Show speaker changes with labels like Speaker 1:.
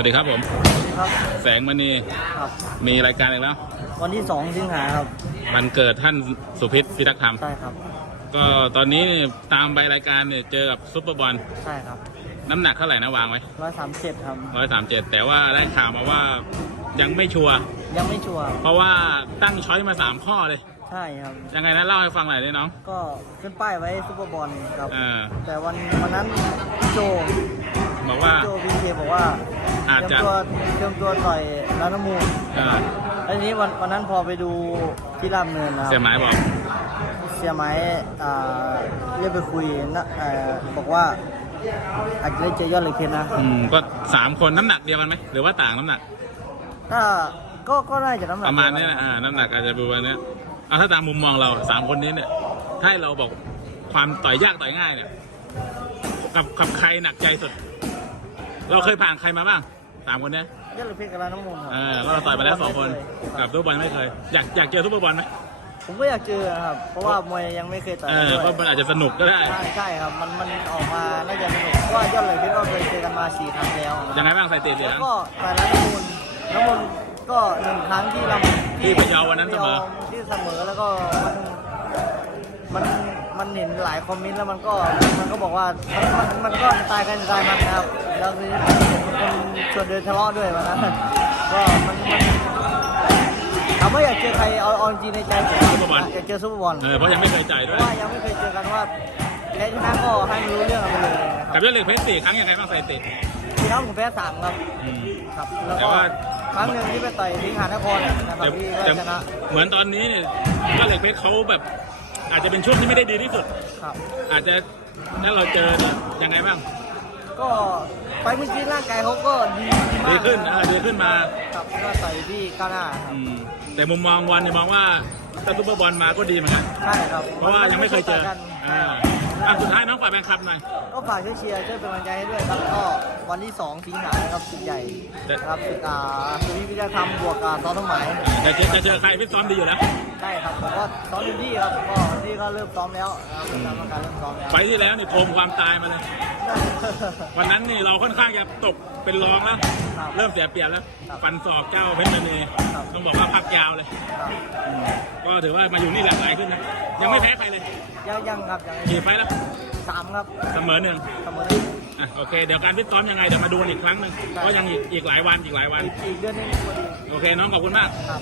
Speaker 1: วัสดีครับผม
Speaker 2: ครับ
Speaker 1: แสงมณี
Speaker 2: ครับ
Speaker 1: มีรายการอีกแล้ว
Speaker 2: วันที่สองสิงหาครับ
Speaker 1: มันเกิดท่านสุพิษพิทักษ์ธรรม
Speaker 2: ใช่ครับ
Speaker 1: ก็ตอนนี้ตามใบรายการเนี่ยเจอกับซุปเปอร์บอล
Speaker 2: ใช่ครับ
Speaker 1: น้ำหนักเท่าไหร่นะวางไว้
Speaker 2: ร้อยสามเจ็ดครับ
Speaker 1: ร้อยสามเจ็ดแต่ว่าได้ข่าวมาว่ายังไม่ชัวร์
Speaker 2: ยังไม่ชัวร์
Speaker 1: เพราะว่าตั้งช้อยมาสามข้อเลย
Speaker 2: ใช่ครับ
Speaker 1: ยังไงนะเล่าให้ฟังหน่อยดิน้อง
Speaker 2: ก็ขึ้นป้ายไว้ซุปเปอร์บอลครับ
Speaker 1: เออ
Speaker 2: แต่วันวันนั้นพี่โจ
Speaker 1: บอกว่า
Speaker 2: พี่โจพีเคบอกว่า
Speaker 1: อาจ
Speaker 2: เตรี
Speaker 1: จะ
Speaker 2: ยมตัวเตรียมตัวต่อยร้านน้ำมูล
Speaker 1: เออ
Speaker 2: แล้วทีนี้วันวันนั้นพอไปดูที่รามเนินนะค
Speaker 1: เสีย
Speaker 2: รับ
Speaker 1: หมายบอก
Speaker 2: เสียไหมอ่าเรียกไปคุยนะเอ่อบอกว่าอาจจะได้เจอยอดเหลยเคนนะ
Speaker 1: อืมก็สามคนน้ำหนักเดียวกันไหมหรือว่าต่างน้ำหนัก
Speaker 2: ถ้าก็ก็น่าจะน้ำหนัก
Speaker 1: ประมาณนี้นะอ่าน้ำหนักอาจจะประมาณเนี้ยเอาถ้าตามมุมมองเราสามคนนี้เนี่ยถ้าให้เราบอกความต่อยยากต่อยง่ายเนี่ยกับกับใครหนักใจสุด เราเคยผ่านใครมาบ้างสามคนเนี้ย
Speaker 2: ยอดเหลยเคนกับร้านน้ำมูลครับ
Speaker 1: เออเราต่อยมาแล้วสองคนกับซุปเปอร์บอลไม่เคย อยากอยากเจอซุปเปอร์บอลไหม
Speaker 2: ผมก็อยากเจอครับ เพราะว่ามวยยังไม่เคยต่อย
Speaker 1: เอ
Speaker 2: กัน
Speaker 1: อ
Speaker 2: ด้วย
Speaker 1: เพราะมันอาจจะสนุกก็ได้
Speaker 2: ใช่ใช่ครับ มันมันออกมาน่าจะสนุกเพราะว่ายอดเหลยเคนก็เคยเจอกันมาสี่ครั้งแล้ว
Speaker 1: ยังไงบ้างใส่เตะเสีย
Speaker 2: แล้ว
Speaker 1: ง
Speaker 2: ก็ต่อยร้านน้ำมูลน้ำมูลก็หนึ่งครั้งที่เรา
Speaker 1: ที่พะเยาวันนั้นเสมอ
Speaker 2: ที่เสมอแล้วก็มันมันมันเห็นหลายคอมเมนต์แล้วมันก็มันก็บอกว่ามันมันมันก็ตายกันตายมันนะครับ แล้วคือมันคนชวนเดินทะเลาะด้วยวันนั้นก็มันมันถามว่าอยากเจอใครเอาเอาจริงๆในใจผมอยากเจอซุปเปอร์บอล
Speaker 1: เออเพราะยังไม่เคยจ่าย
Speaker 2: เพ
Speaker 1: ด้ว
Speaker 2: ราะ
Speaker 1: ย
Speaker 2: ว่ายังไม่เคยเจอกันว่าแพ้ชนะก็ให้มันรู้เรื่องกันไปเลยนะค
Speaker 1: กั
Speaker 2: รั
Speaker 1: บบยอดเหล็กเพชรสี่ครั้งยังไงบ้างใส่เตะ
Speaker 2: ที่น้องผมแพ้สามครับ
Speaker 1: อืม
Speaker 2: ครับแล้ว
Speaker 1: แต่
Speaker 2: ก็
Speaker 1: ว่า
Speaker 2: ครั้งหนึ่งที่ไปต่อยสิงหานครเนี่ยนะครับ
Speaker 1: แต่
Speaker 2: ที่
Speaker 1: แต่
Speaker 2: ได้ชนะ
Speaker 1: เหมือนตอนนี้เนี่ยยอดเหล็กเพชรเขาแบบ อาจจะเป็นช่วงที่ไม่ได้ดีที่สุด
Speaker 2: ครับ
Speaker 1: อาจจะถ้าเราเจอเนี่ยยังไงบ้าง
Speaker 2: ก็ไปเมื่อกี้ร่างกายเขาก็ดีมาก
Speaker 1: ดีขึ้น
Speaker 2: นะ
Speaker 1: เออดีขึ้นมา
Speaker 2: ครับก็ต่อยที่ก้าวหน้าครับ
Speaker 1: อืมแต่มุมมองวันเนี่ยมองว่าถ้าซุปเปอร์บอลมาก็ดีเหมือนกัน
Speaker 2: ใช่ครับ
Speaker 1: เพราะว่ายังไม่เคยเจอ
Speaker 2: กัน
Speaker 1: อ่าอะสุดท้ายน้องฝ่ายแบงค์ครับหน่อย
Speaker 2: ก็ฝากช่วยเชียร์ช่วยเป็นกำลังใจให้ด้วยครับก็วันที่2สิงหานะครับสุดใหญ่นะครับสุดอ่าสุริวิทยาธรรมบวกกับซ้อมสมัย
Speaker 1: แต่จะจะเจอใครฟิตซ้อมดีอยู่แล้ว
Speaker 2: ได้ครับผมก็ซ้อมเต็มที่ครับก็นี่ก็เริ่มซ้อมแล้วนะครับกรรมการเริ่มซ้อมแล้ว
Speaker 1: ไฟล์ที่แล้วนี่โกงความตายมาเลย วันนั้นนี่เราค่อนข้างจะตกเป็นรองแล้ว
Speaker 2: ครับ
Speaker 1: เริ่มเสียเปรียบแล้ว
Speaker 2: ครับ
Speaker 1: ฟันศอกเจ้าเพชรมณี
Speaker 2: ครับ
Speaker 1: ต้องบอกว่าพักยาวเลย
Speaker 2: ครับ
Speaker 1: อืมก็ถือว่ามาอยู่นี่หลากหลายขึ้นนะ ยังไม่แพ้ใครเลย
Speaker 2: ยังยังครับยัง
Speaker 1: กี่ไฟล์แล้ว
Speaker 2: สามครับ
Speaker 1: เสมอหนึ่ง
Speaker 2: เสมอ
Speaker 1: อะโอเค เดี๋ยวการฟิตซ้อมยังไงเดี๋ยวมาดูกันอีกครั้งหนึ่งก็ยังอีกอีกหลายวันอีกหลายวัน
Speaker 2: อีกอีกเดือนหนึงพอดี
Speaker 1: โอเคน้องขอบคุณมาก
Speaker 2: ครับ